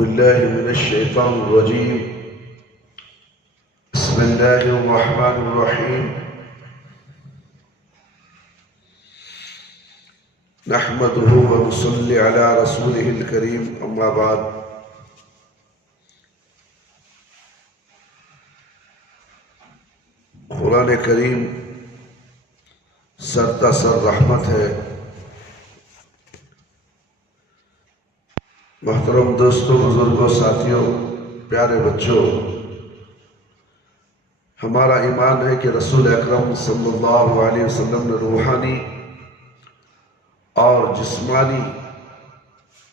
بالله من الشيطان الرجيم. بسم الله الرحمن الرحيم. نحمده ونصلي على رسوله الكريم. أما بعد، قرآن کریم سرتا سر رحمت ہے. محترم دوستوں، بزرگوں، ساتھیوں، پیارے بچوں، ہمارا ایمان ہے کہ رسول اکرم صلی اللہ علیہ وسلم نے روحانی اور جسمانی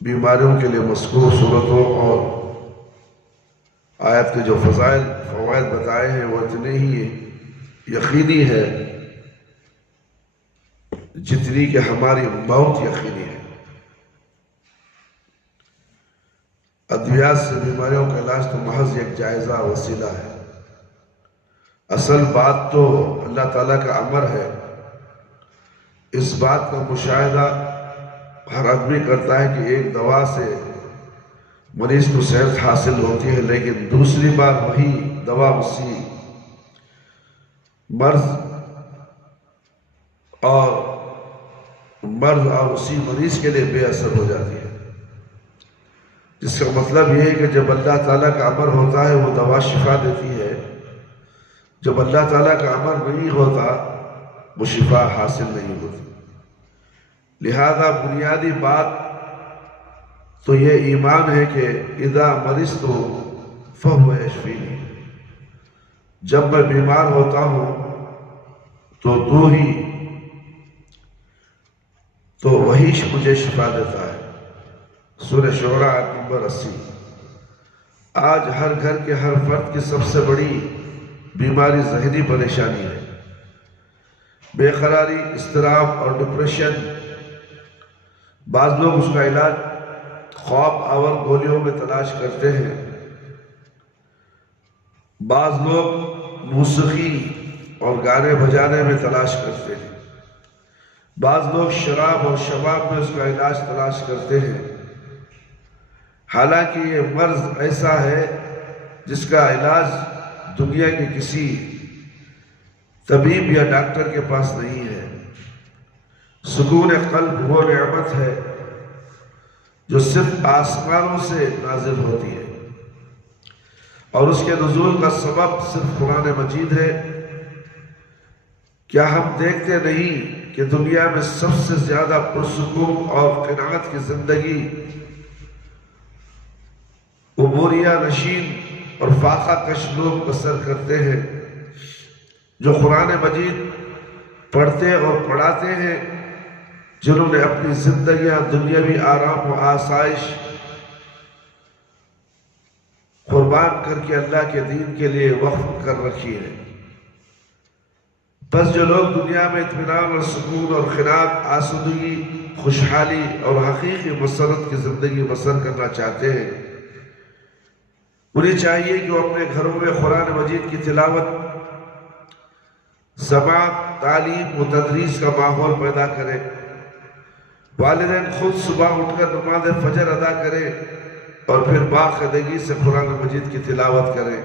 بیماریوں کے لیے مذکور صورتوں اور آیت کے جو فوائد بتائے ہیں وہ اتنے ہی یقینی ہے جتنی کہ ہماری موت یقینی ہے. ادویات سے بیماریوں کا علاج تو محض ایک جائزہ وسیلہ ہے. اصل بات تو اللہ تعالیٰ کا امر ہے. اس بات کا مشاہدہ ہر آدمی کرتا ہے کہ ایک دوا سے مریض کو صحت حاصل ہوتی ہے، لیکن دوسری بار وہی دوا اسی مرض اور اسی مریض کے لیے بے اثر ہو جاتی ہے. جس کا مطلب یہ ہے کہ جب اللہ تعالیٰ کا امر ہوتا ہے وہ دوا شفا دیتی ہے، جب اللہ تعالیٰ کا امر نہیں ہوتا وہ شفا حاصل نہیں ہوتی. لہذا بنیادی بات تو یہ ایمان ہے کہ اذا مرضت فہو یشفینی، جب میں بیمار ہوتا ہوں تو وہی مجھے شفا دیتا ہے. سورہ شعراء آیت نمبر 80. آج ہر گھر کے ہر فرد کی سب سے بڑی بیماری ذہنی پریشانی ہے. بے قراری، اضطراب اور ڈپریشن. بعض لوگ اس کا علاج خواب آور گولیوں میں تلاش کرتے ہیں، بعض لوگ موسیقی اور گانے بجانے میں تلاش کرتے ہیں، بعض لوگ شراب اور شباب میں اس کا علاج تلاش کرتے ہیں. حالانکہ یہ مرض ایسا ہے جس کا علاج دنیا کے کسی طبیب یا ڈاکٹر کے پاس نہیں ہے. سکون قلب وہ نعمت ہے جو صرف آسمانوں سے نازل ہوتی ہے، اور اس کے نزول کا سبب صرف قرآن مجید ہے. کیا ہم دیکھتے نہیں کہ دنیا میں سب سے زیادہ پرسکون اور قناعت کی زندگی عبوریہ نشین اور فاقہ کش لوگ بسر کرتے ہیں، جو قرآن مجید پڑھتے اور پڑھاتے ہیں، جنہوں نے اپنی زندگیاں دنیاوی آرام و آسائش قربان کر کے اللہ کے دین کے لیے وقف کر رکھی ہے. بس جو لوگ دنیا میں اطمینان اور سکون اور قناعت، آسودگی، خوشحالی اور حقیقی مسرت کی زندگی بسر کرنا چاہتے ہیں، انہیں چاہیے کہ وہ اپنے گھروں میں قرآن مجید کی تلاوت، سماعت، تعلیم و تدریس کا ماحول پیدا کریں. والدین خود صبح اٹھ کر نماز فجر ادا کریں اور پھر باقاعدگی سے قرآن مجید کی تلاوت کریں.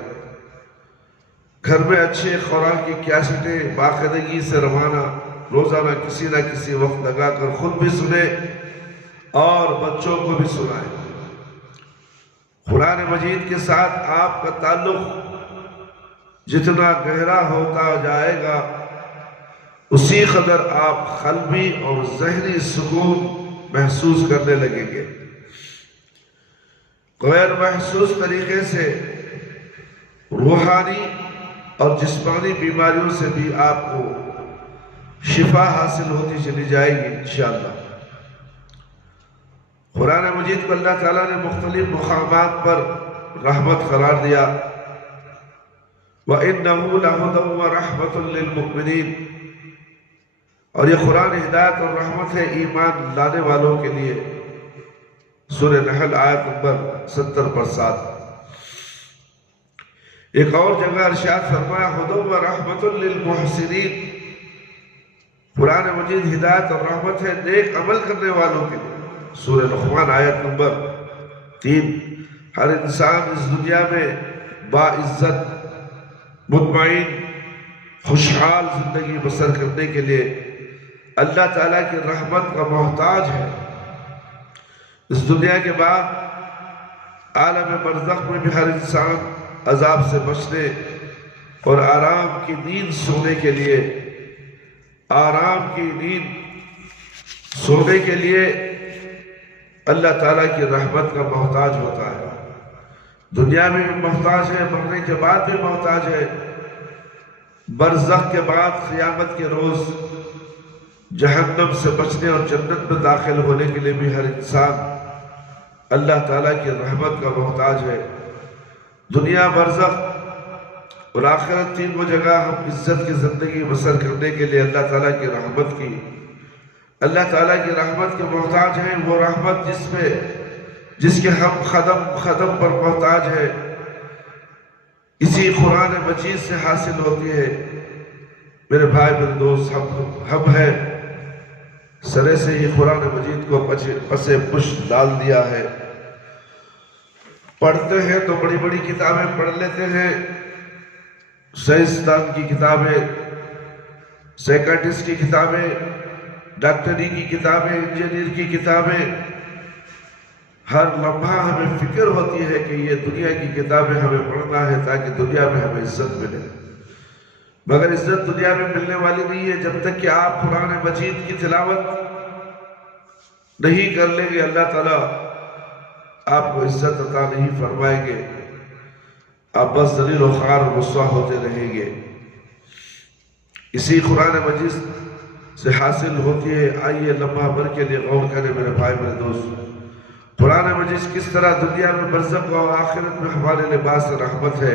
گھر میں اچھے خوراک کی کیسٹیں باقاعدگی سے روزانہ کسی نہ کسی وقت لگا کر خود بھی سنیں اور بچوں کو بھی سنائیں. قرآن مجید کے ساتھ آپ کا تعلق جتنا گہرا ہوتا جائے گا، اسی قدر آپ قلبی اور ذہنی سکون محسوس کرنے لگیں گے. غیر محسوس طریقے سے روحانی اور جسمانی بیماریوں سے بھی آپ کو شفا حاصل ہوتی چلی جائے گی انشاءاللہ. قرآن مجید کو اللہ تعالیٰ نے مختلف مقامات پر رحمت قرار دیا. وَإِنَّهُ لَهُدًى وَرَحْمَةٌ لِّلْمُؤْمِنِينَ، اور یہ قرآن ہدایت اور رحمت ہے ایمان لانے والوں کے لیے. سورہ نحل آیت نمبر 70 پر 7. ایک اور جگہ ارشاد فرمایا هُدًى وَرَحْمَةٌ لِّلْمُحْسِنِينَ، قرآن مجید ہدایت اور رحمت ہے نیک عمل کرنے والوں کے لیے. سورہ لقمان آیت نمبر 3. ہر انسان اس دنیا میں باعزت، مطمئن، خوشحال زندگی بسر کرنے کے لیے اللہ تعالیٰ کی رحمت کا محتاج ہے۔ اس دنیا کے بعد عالم برزخ میں بھی ہر انسان عذاب سے بچنے اور آرام کی نیند سونے کے لیے اللہ تعالیٰ کی رحمت کا محتاج ہوتا ہے۔ دنیا میں بھی محتاج ہے، مرنے کے بعد بھی محتاج ہے، برزخ کے بعد قیامت کے روز جہنم سے بچنے اور جنت میں داخل ہونے کے لیے بھی ہر انسان اللہ تعالیٰ کی رحمت کا محتاج ہے۔ دنیا، برزخ اور آخرت، تینوں جگہ ہم عزت کی زندگی بسر کرنے کے لیے اللہ تعالیٰ کی رحمت کے محتاج ہیں۔ وہ رحمت جس کے ہم قدم پر محتاج ہے، اسی قرآن مجید سے حاصل ہوتی ہے۔ میرے بھائی، میرے دوست، ہم ہیں سرے سے ہی قرآن مجید کو پسے پشت ڈال دیا ہے۔ پڑھتے ہیں تو بڑی بڑی کتابیں پڑھ لیتے ہیں، سائنسدان کی کتابیں، سائیکٹرسٹ کی کتابیں، ڈاکٹری کی کتابیں، انجینئر کی کتابیں۔ ہر لمحہ ہمیں فکر ہوتی ہے کہ یہ دنیا کی کتابیں ہمیں پڑھنا ہے تاکہ دنیا میں ہمیں عزت ملے، مگر عزت دنیا میں ملنے والی نہیں ہے جب تک کہ آپ قرآن مجید کی تلاوت نہیں کر لیں گے۔ اللہ تعالیٰ آپ کو عزت عطا نہیں فرمائیں گے، آپ بس ذلیل و خوار و رسوا ہوتے رہیں گے۔ اسی قرآن مجید سے حاصل ہوتی ہے۔ آئیے لمحہ بھر کے لیے غور کریں میرے بھائی، میرے دوست، قرآن مجید کس طرح دنیا میں برزخ اور آخرت میں ہمارے لباس رحمت ہے۔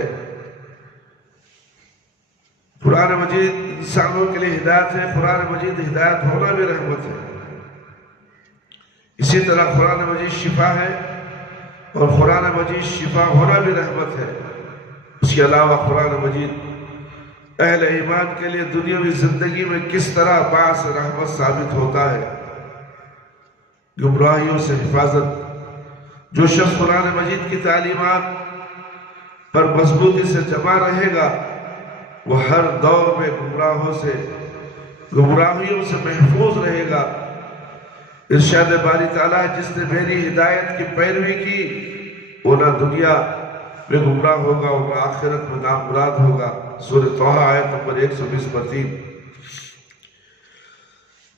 قرآن مجید انسانوں کے لیے ہدایت ہے، قرآن مجید ہدایت ہونا بھی رحمت ہے۔ اسی طرح قرآن مجید شفا ہے اور قرآن مجید شفا ہونا بھی رحمت ہے۔ اس کے علاوہ قرآن مجید اہل ایمان کے لیے دنیاوی زندگی میں کس طرح باعث رحمت ثابت ہوتا ہے، گمراہیوں سے حفاظت۔ جو شخص قرآن مجید کی تعلیمات پر مضبوطی سے جمع رہے گا وہ ہر دور میں گمراہیوں سے محفوظ رہے گا۔ ارشاد باری تعالیٰ، جس نے میری ہدایت کی پیروی کی وہ نہ دنیا میں گمراہ ہوگا اور نہ آخرت میں نامراد ہوگا۔ سورہ طٰہٰ آیت نمبر 120-3۔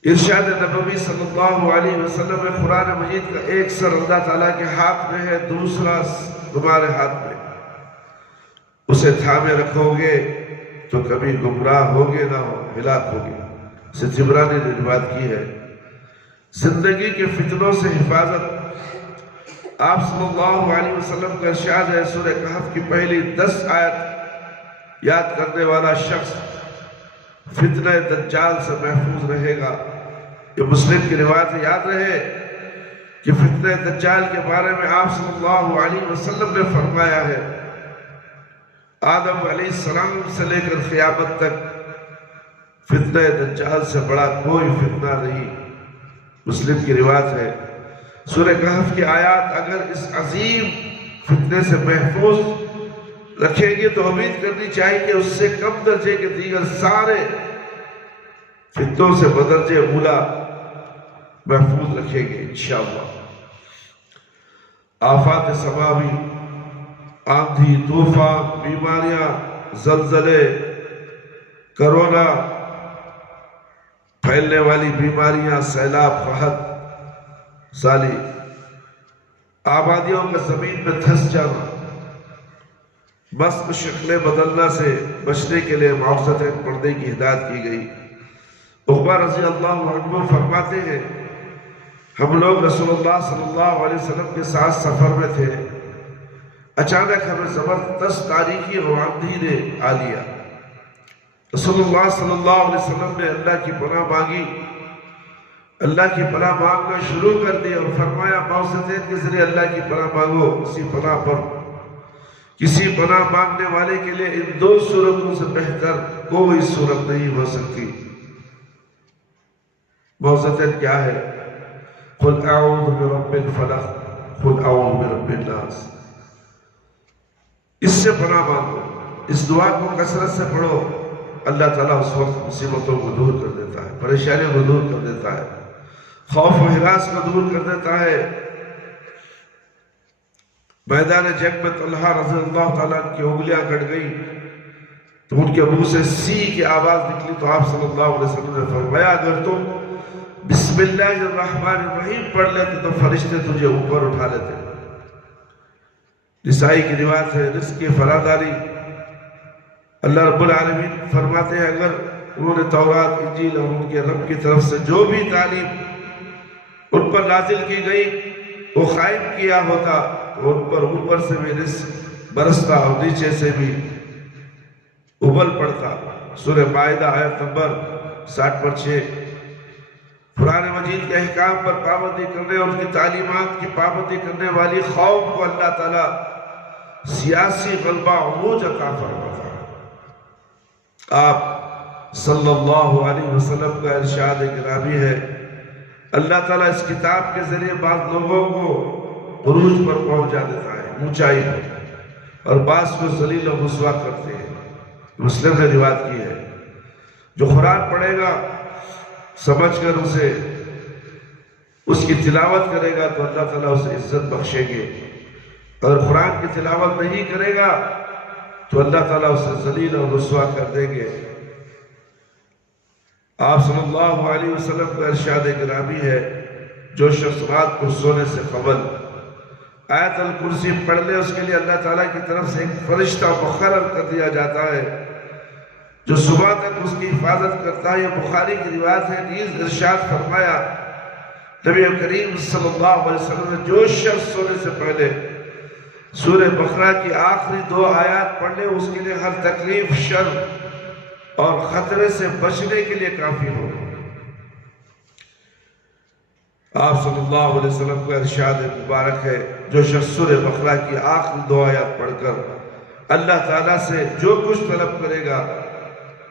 ارشاد نبوی صلی اللہ علیہ وسلم میں قرآن مجید کا ایک سر اللہ تعالیٰ کے ہاتھ میں ہے، دوسرا تمہارے ہاتھ میں، اسے تھامے رکھو گے تو کبھی گمراہ ہوگے نہ ہلاک ہوگے۔ اسے طبرانی نے روایت کی ہے۔ زندگی کے فتنوں سے حفاظت۔ آپ صلی اللہ علیہ وسلم کا ارشاد ہے، سورہ کہف کی پہلی 10 آیت یاد کرنے والا شخص فتنہ دجال سے محفوظ رہے گا۔ یہ مسلم کی روایت ہے۔ یاد رہے کہ فتنہ دجال کے بارے میں آپ صلی اللہ علیہ وسلم نے فرمایا ہے، آدم علیہ السلام سے لے کر قیامت تک فتنہ دجال سے بڑا کوئی فتنہ نہیں۔ مسلم کی روایت ہے۔ سورہ کہف کی آیات اگر اس عظیم فتنے سے محفوظ رکھیں گے تو امید کرنی چاہیے کہ اس سے کم درجے کے دیگر سارے فتنوں سے بدرجہ اولا محفوظ رکھیں گے انشاءاللہ۔ آفات سماوی، آندھی، طوفان، بیماریاں، زلزلے، کرونا، پھیلنے والی بیماریاں، سیلاب، قحط سالی، آبادیوں کا زمین میں دھس جانا، مسخ شکلیں بدلنا سے بچنے کے لیے معوذتین پڑھنے کی ہدایت کی گئی۔ عقبہ رضی اللہ عنہ فرماتے ہیں، ہم لوگ رسول اللہ صلی اللہ علیہ وسلم کے ساتھ سفر میں تھے، اچانک ہمیں زبردست تاریکی اور آندھی نے آ لیا۔ رسول اللہ صلی اللہ علیہ وسلم نے اللہ کی پناہ مانگی، اللہ کی پناہ مانگنا شروع کر دیا اور فرمایا معوذتین کے ذریعے اللہ کی پناہ مانگو۔ کسی پناہ مانگنے والے کے لیے ان دو صورتوں سے بہتر کوئی صورت نہیں ہو سکتی۔ معوذتین کیا ہے؟ قل اعوذ برب الفلق، قل اعوذ برب الناس۔ سے پناہ مانگو، اس دعا کو کثرت سے پڑھو، اللہ تعالیٰ اس وقت مصیبتوں کو دور کر دیتا ہے، پریشانیوں کو دور کر دیتا ہے، خوف و ہراس کو دور کر دیتا ہے۔ میدان جنگ میں طلحہ رضی اللہ تعالیٰ کی انگلیاں کٹ گئی تو ان کے منہ سے سی کی آواز نکلی، تو آپ صلی اللہ علیہ وسلم نے فرمایا اگر تم بسم اللہ الرحمن الرحیم پڑھ لیتے تو فرشتے تجھے اوپر اٹھا لیتے۔ نسائی کی روایت ہے، رزق کی فراوانی اللہ رب العالمین فرماتے ہیں اگر انہوں نے تورات، انجیل اور ان کے رب کی طرف سے جو بھی تعلیم ان پر نازل کی گئی وہ قائم کیا ہوتا تو ان پر اوپر سے بھی رزق برستا اور نیچے سے بھی ابل پڑتا۔ سورہ مائدہ آیت نمبر 60/6۔ قرآن مجید کے احکام پر پابندی کرنے اور ان کی تعلیمات کی پابندی کرنے والی قوم کو اللہ تعالیٰ سیاسی غلبہ عروج عطا فرماتا ہے۔ آپ صلی اللہ علیہ وسلم کا ارشاد گرامی ہے، اللہ تعالیٰ اس کتاب کے ذریعے بعض لوگوں کو عروج پر پہنچا دیتا ہے، اونچائی پر، اور بعض کو ذلیل و رسوا کرتے ہیں۔ مسلم نے روایت کی ہے جو قرآن پڑھے گا سمجھ کر اسے اس کی تلاوت کرے گا تو اللہ تعالیٰ اسے عزت بخشیں گے، اگر قرآن کی تلاوت نہیں کرے گا تو اللہ تعالیٰ اسے ذلیل اور رسوا کر دیں گے۔ آپ صلی اللہ علیہ وسلم کا ارشاد گرامی ہے جو شخص رات کو سونے سے قبل آیت الکرسی پڑھ لے اس کے لیے اللہ تعالیٰ کی طرف سے ایک فرشتہ مقرر کر دیا جاتا ہے جو صبح تک اس کی حفاظت کرتا ہے۔ یہ بخاری کی روایت ہے، نیز ارشاد فرمایا نبی کریم صلی اللہ علیہ وسلم نے جو شخص سونے سے پہلے سورہ بقرہ کی آخری 2 آیات پڑھ لے اس کے لیے ہر تکلیف، شر اور خطرے سے بچنے کے لیے کافی ہو۔ آپ صلی اللہ علیہ وسلم کا ارشاد مبارک ہے جو شخص سورہ بقرہ کی آخری 2 آیات پڑھ کر اللہ تعالیٰ سے جو کچھ طلب کرے گا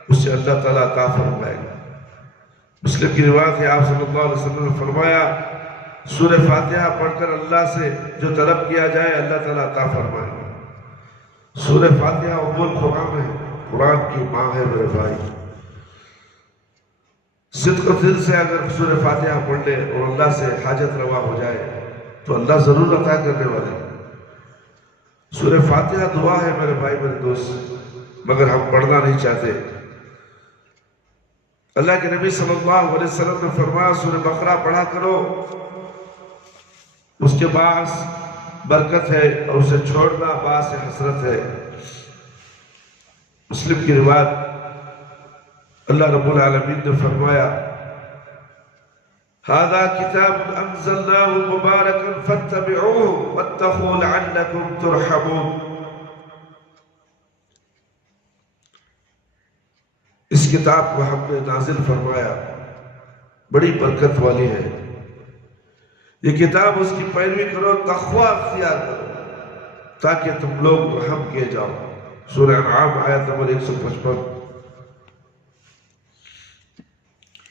اسے اللہ تعالیٰ عطا فرمائے گا۔ مسلم کی روایت ہے آپ صلی اللہ علیہ وسلم نے فرمایا سورہ فاتحہ پڑھ کر اللہ سے جو طلب کیا جائے اللہ تعالیٰ عطا فرمائے گا۔ سورہ فاتحہ ام القرآن ہے، قرآن کی ماں ہے میرے بھائی۔ صدق و دل سے اگر سورہ فاتحہ پڑھ لے اور اللہ سے حاجت روا ہو جائے تو اللہ ضرور عطا کرنے والے۔ سورہ فاتحہ دعا ہے میرے بھائی میرے دوست، مگر ہم پڑھنا نہیں چاہتے۔ اللہ کے نبی صلی اللہ علیہ وسلم نے فرمایا سورہ بقرہ پڑھا کرو، اس کے باعث برکت ہے اور اسے چھوڑنا باعث حسرت ہے۔ مسلم کی روایت اللہ رب العالمین نے فرمایا هذا كتاب أنزلناه مباركا فاتبعوه واتقوا لعلكم ترحمون۔ اس کتاب کو ہم نے نازل فرمایا، بڑی برکت والی ہے، یہ کتاب اس کی پیروی کرو، تقوی اختیار کرو تاکہ تم لوگ رحم کیے جاؤ۔ سورہ انعام آیت نمبر 155۔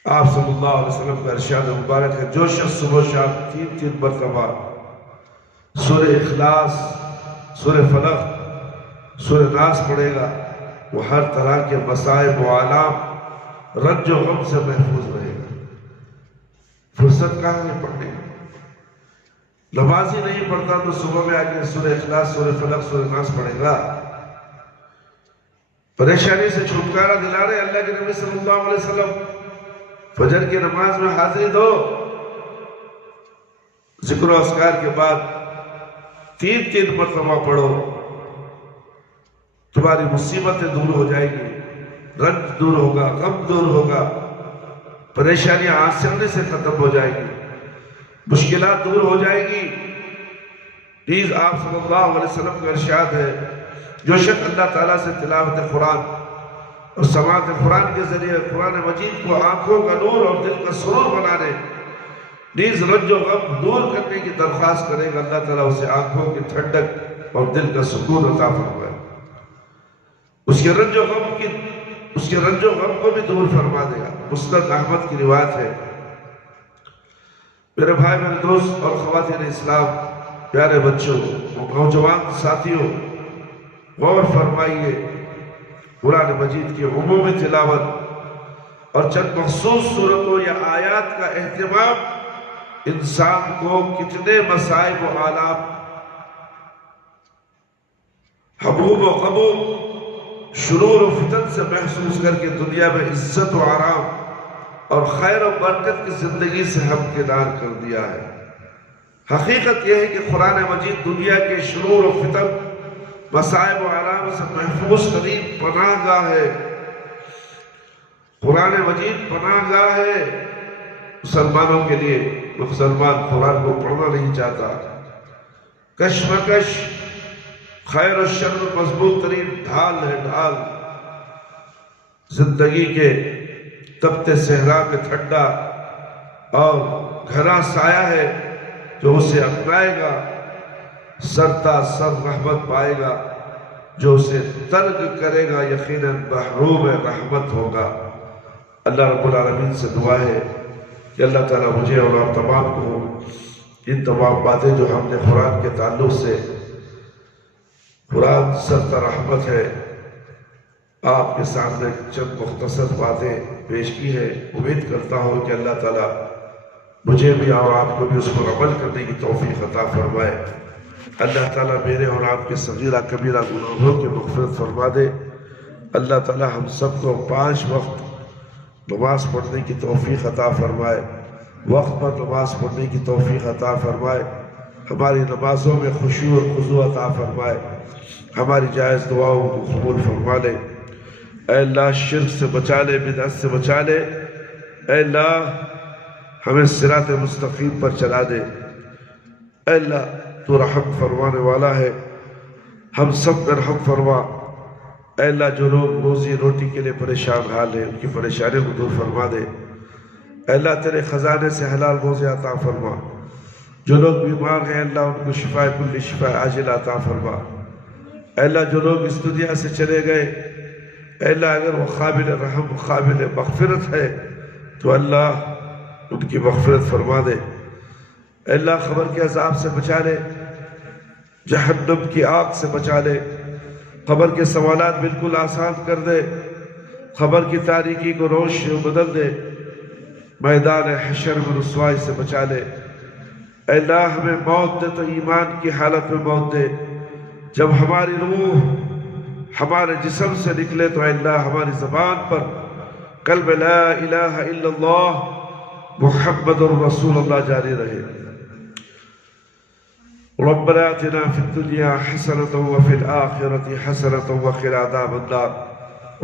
آپ صلی اللہ علیہ وسلم کا ارشاد مبارک ہے جو شخص صبح و شام 3 مرتبہ سورہ اخلاص، سورہ فلق، سورہ ناس پڑھے گا وہ ہر طرح کے مصائب و آلام، رنج و غم سے محفوظ رہے گا۔ فرصت کہاں ہے پڑھنے؟ نماز ہی نہیں پڑھتا تو صبح میں آ کے سورہ اخلاص، سورہ فلق، سورہ ناس پڑھے گا۔ پریشانی سے چھٹکارا دلا رہے اللہ کے نبی صلی اللہ علیہ وسلم، فجر کی نماز میں حاضری دو، ذکر و اذکار کے بعد 3 مرتبہ پڑھو، تمہاری مصیبتیں دور ہو جائے گی، رنج دور ہوگا، غم دور ہوگا، پریشانیاں آسانی سے ختم ہو جائے گی، مشکلات دور ہو جائے گی۔ نیز آپ صلی اللہ علیہ وسلم کا ارشاد ہے جو شخص اللہ تعالیٰ سے تلاوت قرآن اور سماعت قرآن کے ذریعے قرآن مجید کو آنکھوں کا نور اور دل کا سرور بنانے، نیز رنج و غم دور کرنے کی درخواست کرے گا، اللہ تعالیٰ اسے آنکھوں کی ٹھنڈک اور دل کا سکون عطا فرمائے، اس کے رنج و غم کو بھی دور فرما دے گا۔ مسند احمد کی روایت ہے۔ میرے بھائی میرے دوست اور خواتین اسلام، پیارے بچوں، نوجوان ساتھیوں، غور فرمائیے قرآن مجید کی عمومی تلاوت اور چند مخصوص صورتوں یا آیات کا اہتمام انسان کو کتنے مصائب و آلام، حبوب و قبول، شرور و فتن سے محسوس کر کے دنیا میں عزت و آرام اور خیر و برکت کی زندگی سے ہمکنار کر دیا ہے۔ حقیقت یہ ہے کہ قرآن مجید دنیا کے شرور و فتن، مصائب و آرام سے محفوظ ترین پناہ گاہ ہے۔ قرآن مجید پناہ گاہ ہے مسلمانوں کے لیے۔ مسلمان قرآن کو پڑھنا نہیں چاہتا۔ کشمکش، خیر و شر میں مضبوط ترین ڈھال ہے، ڈھال زندگی کے تپتے صحرا میں ٹھنڈا اور گھنا سایہ ہے، جو اسے اپنائے گا سرتا سر رحمت پائے گا، جو اسے ترک کرے گا یقیناً محروم رحمت ہوگا۔ اللہ رب العالمین سے دعا ہے کہ اللہ تعالیٰ مجھے اور آپ تمام کو ان تمام باتیں جو ہم نے قرآن کے تعلق سے، قرآن سرتا رحمت ہے، آپ کے سامنے چند مختصر باتیں پیش کی ہے، امید کرتا ہوں کہ اللہ تعالیٰ مجھے بھی اور آپ کو بھی اس پر عمل کرنے کی توفیق عطا فرمائے۔ اللہ تعالیٰ میرے اور آپ کے صغیرہ کبیرہ گناہوں کی مغفرت فرما دے۔ اللہ تعالیٰ ہم سب کو 5 وقت نماز پڑھنے کی توفیق عطا فرمائے، وقت پر نماز پڑھنے کی توفیق عطا فرمائے، ہماری نمازوں میں خشوع اور خضوع عطا فرمائے، ہماری جائز دعاؤں کو قبول فرما لے۔ اے اللہ شرک سے بچا لے، بدعت سے بچا لے۔ اے اللہ ہمیں صراط مستقیم پر چلا دے۔ اے اللہ تو رحم فرمانے والا ہے، ہم سب پر رحم فرما۔ اے اللہ جو لوگ روزی روٹی کے لیے پریشان حال ہیں، ان کی پریشانی کو دور فرما دے۔ اے اللہ تیرے خزانے سے حلال روزی عطا فرما۔ جو لوگ بیمار ہیں اللہ ان کو شفاء کل شفاء عاجل عطا فرما۔ اے اللہ جو لوگ اس دنیا سے چلے گئے، اے اللہ اگر وہ قابل رحم قابل مغفرت ہے تو اللہ ان کی مغفرت فرما دے۔ اے اللہ قبر کے عذاب سے بچا لے، جہنم کی آگ سے بچا لے، قبر کے سوالات بالکل آسان کر دے، قبر کی تاریکی کو روشنی بدل دے، میدان حشر میں رسوائی سے بچا لے۔ اے اللہ ہمیں موت دے تو ایمان کی حالت میں موت دے۔ جب ہماری روح ہمارے جسم سے نکلے تو اے اللہ ہماری زبان پر کلمہ لا الہ الا اللہ محمد رسول اللہ جاری رہے۔ ربنا آتنا في الدنيا حسنة وفي الآخرة حسنة وقنا عذاب النار۔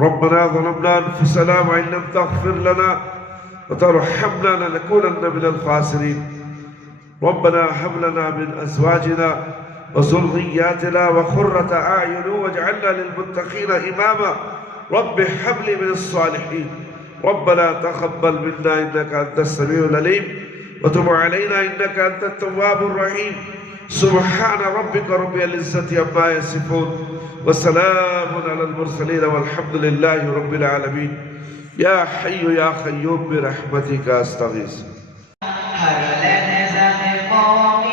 ربنا ظلمنا أنفسنا وإن لم تغفر لنا وترحمنا لنكونن من الخاسرين۔ ربنا هب لنا من أزواجنا وذرياتنا وقرة أعين واجعلنا للمتقين إماما۔ رب هب لي من الصالحين۔ ربنا تقبل منا إنك أنت السميع العليم وتب علينا إنك أنت التواب الرحيم۔ سبحان ربك رب العزة عما يصفون وسلام على المرسلين والحمد لله رب العالمين۔ يا حي يا قيوم برحمتك أستغيث۔ ہر لحظہ قوم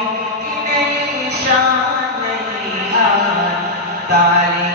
کی نئی شان نئی آن، تعلیم